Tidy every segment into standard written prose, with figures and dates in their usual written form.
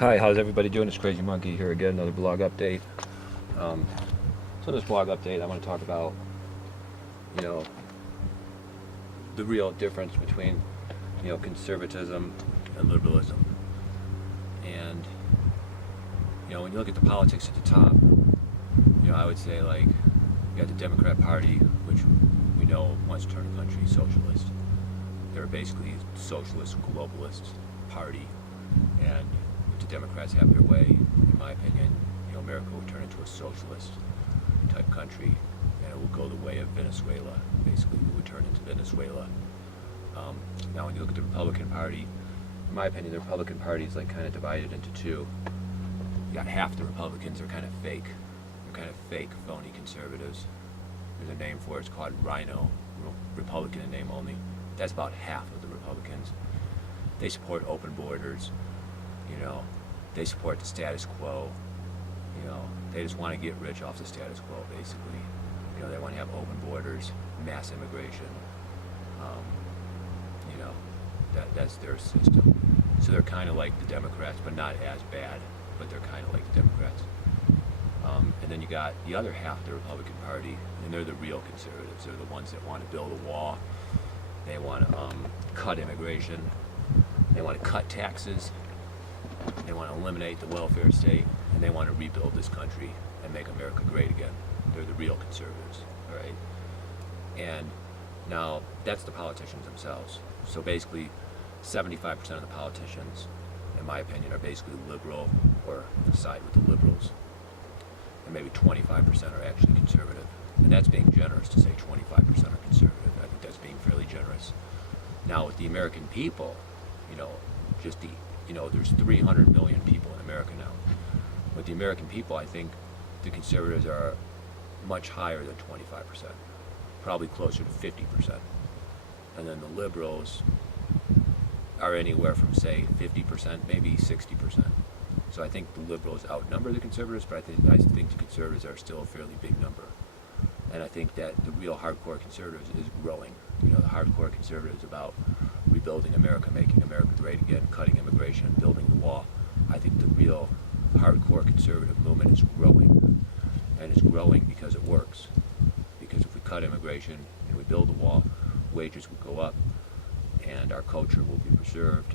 Hi, how's everybody doing? It's Crazy Monkey here again, another blog update. Um, so in this blog update, I want to talk about, you know, the real difference between, conservatism and liberalism. And, when you look at the politics at the top, I would say, like, you got the Democrat Party, which we know wants to turn the country socialist. They're basically a socialist, globalist party. And if the Democrats have their way, in my opinion, America will turn into a socialist type country, and it will go the way of Venezuela. Basically, we would turn into Venezuela. Now, when you look at the Republican Party, in my opinion, the Republican Party is like kind of divided into two. You got half the Republicans are kind of fake. They're kind of fake, phony conservatives. There's a name for it. It's called Rhino, Republican in name only. That's about half of the Republicans. They support open borders. They support the status quo. They just want to get rich off the status quo, basically. They want to have open borders, mass immigration. That's their system. So they're kind of like the Democrats, but not as bad, but they're kind of like the Democrats. And then you got the other half of the Republican Party, and they're the real conservatives. They're the ones that want to build a wall. They want to cut immigration. They want to cut taxes. They want to eliminate the welfare state, and they want to rebuild this country and make America great again. They're the real conservatives, all right? And now, that's the politicians themselves. So basically, 75% of the politicians, in my opinion, are basically liberal or side with the liberals. And maybe 25% are actually conservative. And that's being generous to say 25% are conservative. I think that's being fairly generous. Now, with the American people, there's 300 million people in America now. With the American people, I think the conservatives are much higher than 25%, probably closer to 50%. And then the liberals are anywhere from, say, 50%, maybe 60%. So I think the liberals outnumber the conservatives, but I think the conservatives are still a fairly big number. And I think that the real hardcore conservatives is growing. The hardcore conservatives about rebuilding America, making America great again, cutting immigration, building the wall. I think the real hardcore conservative movement is growing. And it's growing because it works. Because if we cut immigration and we build the wall, wages will go up, and our culture will be preserved,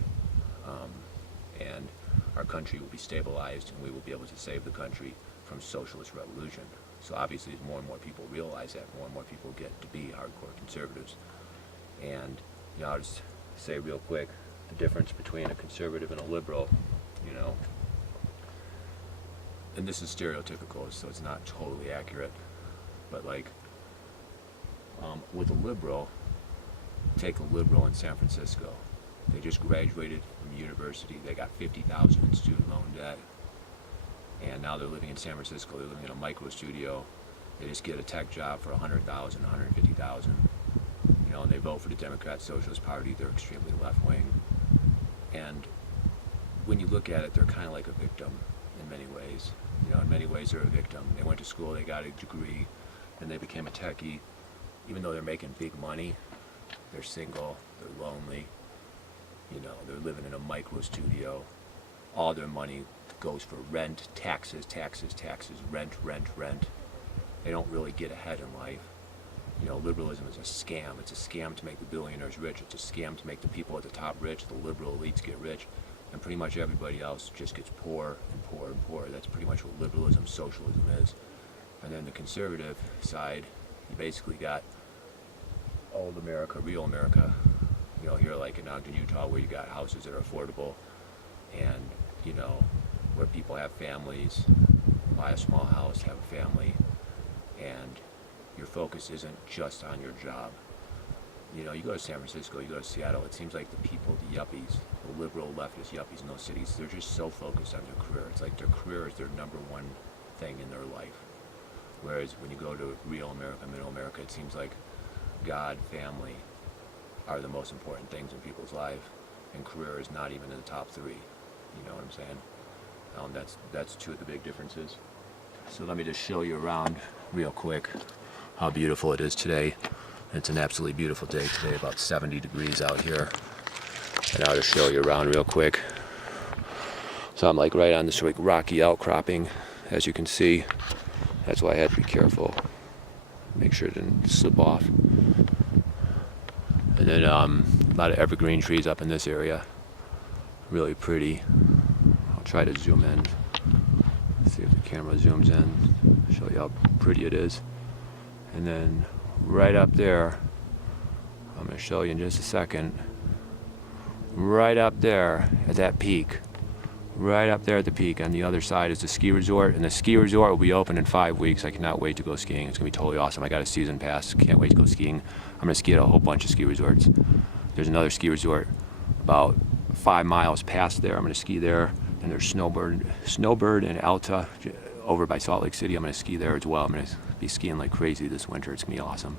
and our country will be stabilized, and we will be able to save the country from socialist revolution. So obviously, as more and more people realize that, more and more people get to be hardcore conservatives. And I'll just say real quick, the difference between a conservative and a liberal, and this is stereotypical, so it's not totally accurate, but with a liberal, take a liberal in San Francisco. They just graduated from university. They got $50,000 in student loan debt, and now they're living in San Francisco. They're living in a micro studio. They just get a tech job for $100,000, $150,000. And they vote for the Democrat Socialist Party. They're extremely left-wing. And when you look at it, they're kind of like a victim in many ways. In many ways they're a victim. They went to school, they got a degree, and they became a techie. Even though they're making big money, they're single, they're lonely, they're living in a micro studio. All their money goes for rent, taxes, rent. They don't really get ahead in life. Liberalism is a scam. It's a scam to make the billionaires rich. It's a scam to make the people at the top rich. The liberal elites get rich, and pretty much everybody else just gets poor and poor and poor. That's pretty much what liberalism, socialism is. And then the conservative side, you basically got old America, real America. Here like in Ogden, Utah, where you got houses that are affordable, and where people have families, buy a small house, have a family, and your focus isn't just on your job. You go to San Francisco, you go to Seattle, it seems like the people, the yuppies, the liberal leftist yuppies in those cities, they're just so focused on their career. It's like their career is their number one thing in their life. Whereas when you go to real America, middle America, it seems like God, family are the most important things in people's life, and career is not even in the top three. You know what I'm saying? That's two of the big differences. So let me just show you around real quick how beautiful it is today. It's an absolutely beautiful day today, about 70 degrees out here. And I'll just show you around real quick. So I'm like right on this like rocky outcropping, as you can see. That's why I had to be careful. Make sure it didn't slip off. And then a lot of evergreen trees up in this area. Really pretty. I'll try to zoom in. See if the camera zooms in. Show you how pretty it is. And then right up there, I'm going to show you in just a second. Right up there at that peak. Right up there at the peak on the other side is the ski resort, and the ski resort will be open in 5 weeks. I cannot wait to go skiing. It's gonna be totally awesome. I got a season pass. Can't wait to go skiing. I'm gonna ski at a whole bunch of ski resorts. There's another ski resort about 5 miles past there. I'm gonna ski there. And there's Snowbird and Alta over by Salt Lake City. I'm gonna ski there as well. I'm gonna be skiing like crazy this winter. It's gonna be awesome.